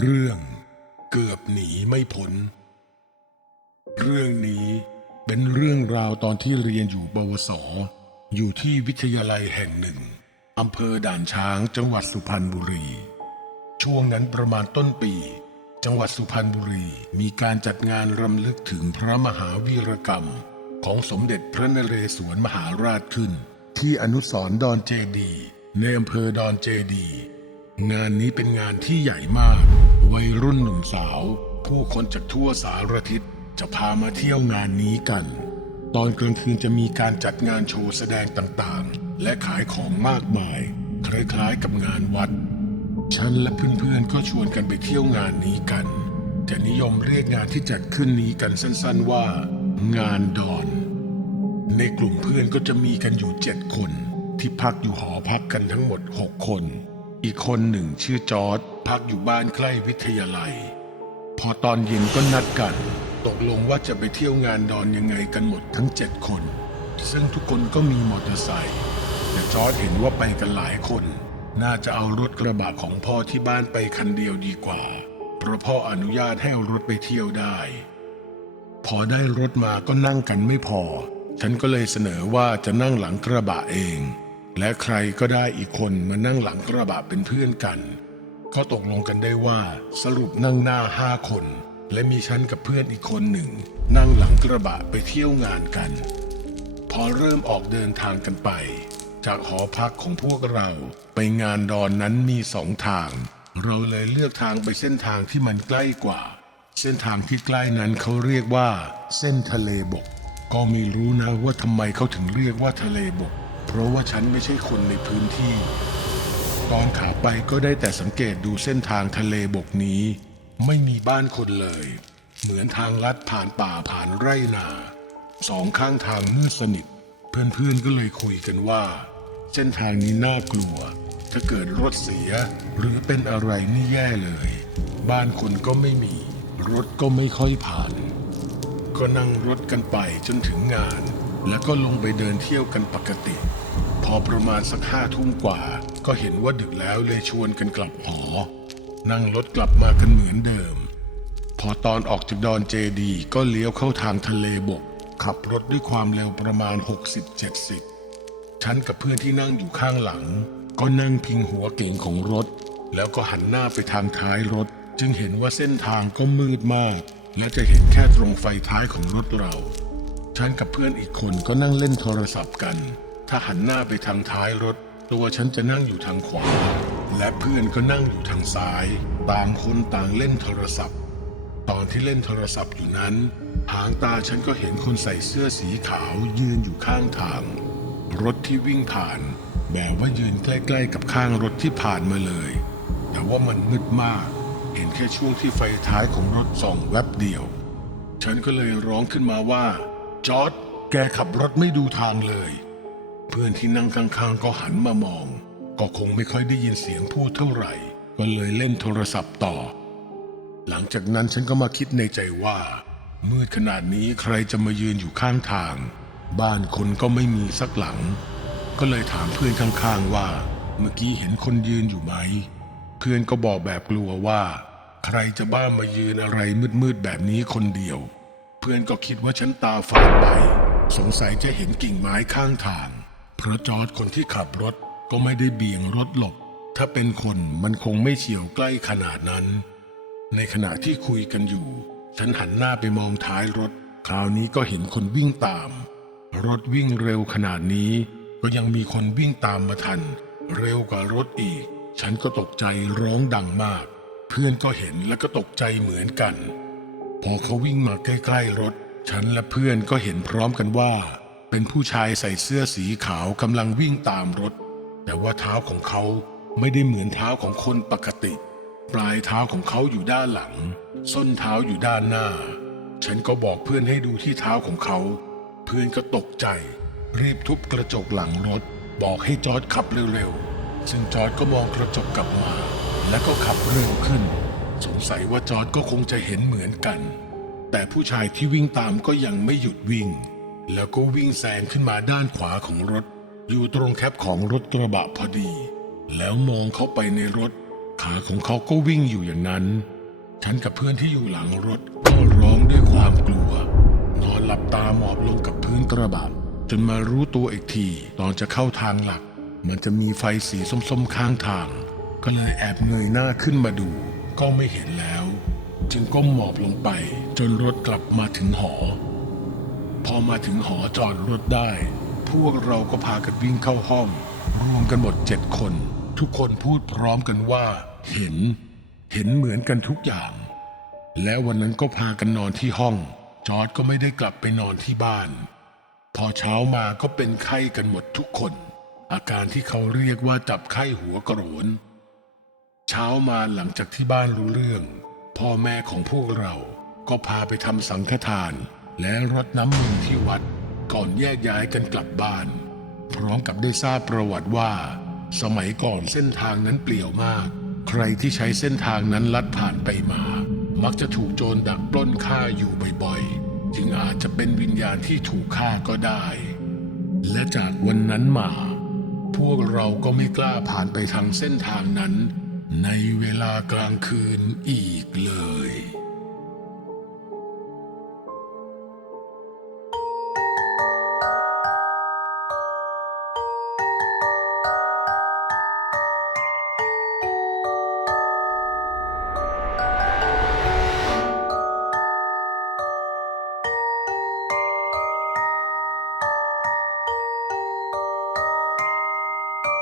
เรื่องเกือบหนีไม่พ้น เรื่องนี้เป็นเรื่องราวตอนที่เรียนอยู่บวส อยู่ที่วิทยาลัยแห่งหนึ่งอำเภอด่านช้างจังหวัดสุพรรณบุรี ช่วงนั้นประมาณต้นปี จังหวัดสุพรรณบุรีมีการจัดงานรำลึกถึงพระมหาวีรกรรม ของสมเด็จพระนเรศวรมหาราชขึ้น ที่อนุสรดอนเจดีย์ในอำเภอดอนเจดีย์ งานนี้เป็นงานที่ใหญ่มาก วัยรุ่นหนุ่มสาว ผู้คนจากทั่วสารทิศจะพามาเที่ยวงานนี้กัน ตอนกลางคืนจะมีการจัดงานโชว์แสดงต่างๆ และขายของมากมาย คล้ายๆกับงานวัด ฉันและเพื่อนๆก็ชวนกันไปเที่ยวงานนี้กันจะนิยมเรียกงานที่จัดขึ้นนี้กันสั้นๆว่า งานดอน ในกลุ่มเพื่อนก็จะมีกันอยู่เจ็ดคน ที่พักอยู่หอพักกันทั้งหมดหกคน อีกคนหนึ่งชื่อจอร์ดพักอยู่บ้านใกล้วิทยาลัย พอตอนเย็นก็นัดกัน ตกลงว่าจะไปเที่ยวงานดอนยังไงกันหมดทั้งเจ็ดคน ซึ่งทุกคนก็มีมอเตอร์ไซค์แต่จอร์ดเห็นว่าไปกันหลายคน น่าจะเอารถกระบะของพ่อที่บ้านไปคันเดียวดีกว่า เพราะพ่ออนุญาตให้เอารถไปเที่ยวได้ พอได้รถมาก็นั่งกันไม่พอ ฉันก็เลยเสนอว่าจะนั่งหลังกระบะเอง และใครก็ได้อีกคนมานั่งหลังกระบะเป็นเพื่อนกัน ก็ตกลงกันได้ว่าสรุปนั่งหน้าห้าคน และมีฉันกับเพื่อนอีกคนหนึ่ง นั่งหลังกระบะไปเที่ยวงานกัน พอเริ่มออกเดินทางกันไป จากหอพักของพวกเราไปงานดอนนั้นมีสองทาง เราเลยเลือกทางไปเส้นทางที่มันใกล้กว่า เส้นทางที่ใกล้นั้นเขาเรียกว่า เส้นทะเลบก ก็ไม่รู้นะว่าทำไมเขาถึงเรียกว่าทะเลบก เพราะว่าฉันไม่ใช่คนในพื้นที่ ตอนขาไปก็ได้แต่สังเกตดูเส้นทางทะเลบกนี้ ไม่มีบ้านคนเลย เหมือนทางลัดผ่านป่าผ่านไร่นา สองข้างทางมืดสนิท เพื่อนๆก็เลยคุยกันว่า เส้นทางนี้น่ากลัว ถ้าเกิดรถเสีย หรือเป็นอะไรนี่แย่เลย บ้านคนก็ไม่มี รถก็ไม่ค่อยผ่าน ก็นั่งรถกันไปจนถึงงาน แล้วก็ลงไปเดินเที่ยวกันปกติ อประมาณสักห้าทุ่มกว่า ก็เห็นว่าดึกแล้วเลยชวนกันกลับหอ นั่งรถกลับมากันเหมือนเดิม พอตอนออกจากดอนเจดีก็เลี้ยวเข้าทางทะเลบก ขับรถด้วยความเร็วประมาณ 60-70 ฉันกับเพื่อนที่นั่งอยู่ข้างหลัง ก็นั่งพิงหัวเก่งของรถ แล้วก็หันหน้าไปทางท้ายรถ จึงเห็นว่าเส้นทางก็มืดมาก และจะเห็นแค่ตรงไฟท้ายของรถเรา ฉันกับเพื่อนอีกคนก็นั่งเล่นโทรศัพท์กัน ถ้าหันหน้าไปทางท้ายรถ ตัวฉันจะนั่งอยู่ทางขวา และเพื่อนก็นั่งอยู่ทางซ้าย ต่างคนต่างเล่นโทรศัพท์ ตอนที่เล่นโทรศัพท์อยู่นั้น หางตาฉันก็เห็นคนใส่เสื้อสีขาวยืนอยู่ข้างทาง รถที่วิ่งผ่าน แบบว่ายืนใกล้ๆกับข้างรถที่ผ่านมาเลย แต่ว่ามันมืดมาก เห็นแค่ช่วงที่ไฟท้ายของรถส่องแวบเดียว ฉันก็เลยร้องขึ้นมาว่าจอร์ดแกขับรถไม่ดูทางเลย เพื่อนที่นั่งข้างๆก็หันมามอง ก็คงไม่ค่อยได้ยินเสียงพูดเท่าไหร่ ก็เลยเล่นโทรศัพท์ต่อ หลังจากนั้นฉันก็มาคิดในใจว่า มืดขนาดนี้ใครจะมายืนอยู่ข้างทาง บ้านคนก็ไม่มีสักหลัง ก็เลยถามเพื่อนข้างๆว่า เมื่อกี้เห็นคนยืนอยู่ไหม เพื่อนก็บอกแบบกลัวว่า ใครจะบ้ามายืนอะไรมืดๆแบบนี้คนเดียว เพื่อนก็คิดว่าฉันตาฝาดไปสงสัยจะเห็นกิ่งไม้ข้างทาง พราะจอร์ดคนที่ขับรถก็ไม่ได้เบี่ยงรถหลบ ถ้าเป็นคนมันคงไม่เฉียวใกล้ขนาดนั้น ในขณะที่คุยกันอยู่ ฉันหันหน้าไปมองท้ายรถ คราวนี้ก็เห็นคนวิ่งตาม รถวิ่งเร็วขนาดนี้ ก็ยังมีคนวิ่งตามมาทัน เร็วกว่ารถอีก ฉันก็ตกใจร้องดังมาก เพื่อนก็เห็นแล้วก็ตกใจเหมือนกัน พอเขาวิ่งมาใกล้ ๆ รถ ฉันและเพื่อนก็เห็นพร้อมกันว่า เป็นผู้ชายใส่เสื้อสีขาวกำลังวิ่งตามรถ แต่ว่าเท้าของเขาไม่ได้เหมือนเท้าของคนปกติ ปลายเท้าของเขาอยู่ด้านหลัง ส้นเท้าอยู่ด้านหน้า ฉันก็บอกเพื่อนให้ดูที่เท้าของเขา เพื่อนก็ตกใจ รีบทุบกระจกหลังรถ บอกให้จอร์ดขับเร็วๆ ซึ่งจอร์ดก็มองกระจกกลับมา แล้วก็ขับเร็วขึ้น สงสัยว่าจอร์ดก็คงจะเห็นเหมือนกัน แต่ผู้ชายที่วิ่งตามก็ยังไม่หยุดวิ่ง แล้วก็วิ่งแซงขึ้นมาด้านขวาของรถ อยู่ตรงแคปของรถกระบะพอดี แล้วมองเข้าไปในรถ ขาของเขาก็วิ่งอยู่อย่างนั้น ฉันกับเพื่อนที่อยู่หลังรถก็ร้องด้วยความกลัว นอนหลับตาหมอบลงกับพื้นกระบะจนมารู้ตัวอีกทีตอนจะเข้าทางหลัก มันจะมีไฟสีส้มๆข้างทาง ก็เลยแอบเงยหน้าขึ้นมาดู ก็ไม่เห็นแล้ว จึงก้มหมอบลงไปจนรถกลับมาถึงหอ อมาถึงหอจอดรถได้ พวกเราก็พากันวิ่งเข้าห้อง รวมกันหมดเจ็ดคน ทุกคนพูดพร้อมกันว่า เห็น เห็นเหมือนกันทุกอย่าง และวันนั้นก็พากันนอนที่ห้อง จอร์ดก็ไม่ได้กลับไปนอนที่บ้าน พอเช้ามาก็เป็นไข้กันหมดทุกคน อาการที่เขาเรียกว่าจับไข้หัวกระโหนเช้ามาหลังจากที่บ้านรู้เรื่อง พ่อแม่ของพวกเราก็พาไปทำสังฆทาน และรดน้ำมนต์ที่วัดก่อนแยกย้ายกันกลับบ้าน พร้อมกับได้ทราบประวัติว่า สมัยก่อนเส้นทางนั้นเปลี่ยวมาก ใครที่ใช้เส้นทางนั้นลัดผ่านไปมา มักจะถูกโจรดักปล้นฆ่าอยู่บ่อยๆ จึงอาจจะเป็นวิญญาณที่ถูกฆ่าก็ได้ และจากวันนั้นมา พวกเราก็ไม่กล้าผ่านไปทางเส้นทางนั้น ในเวลากลางคืนอีกเลย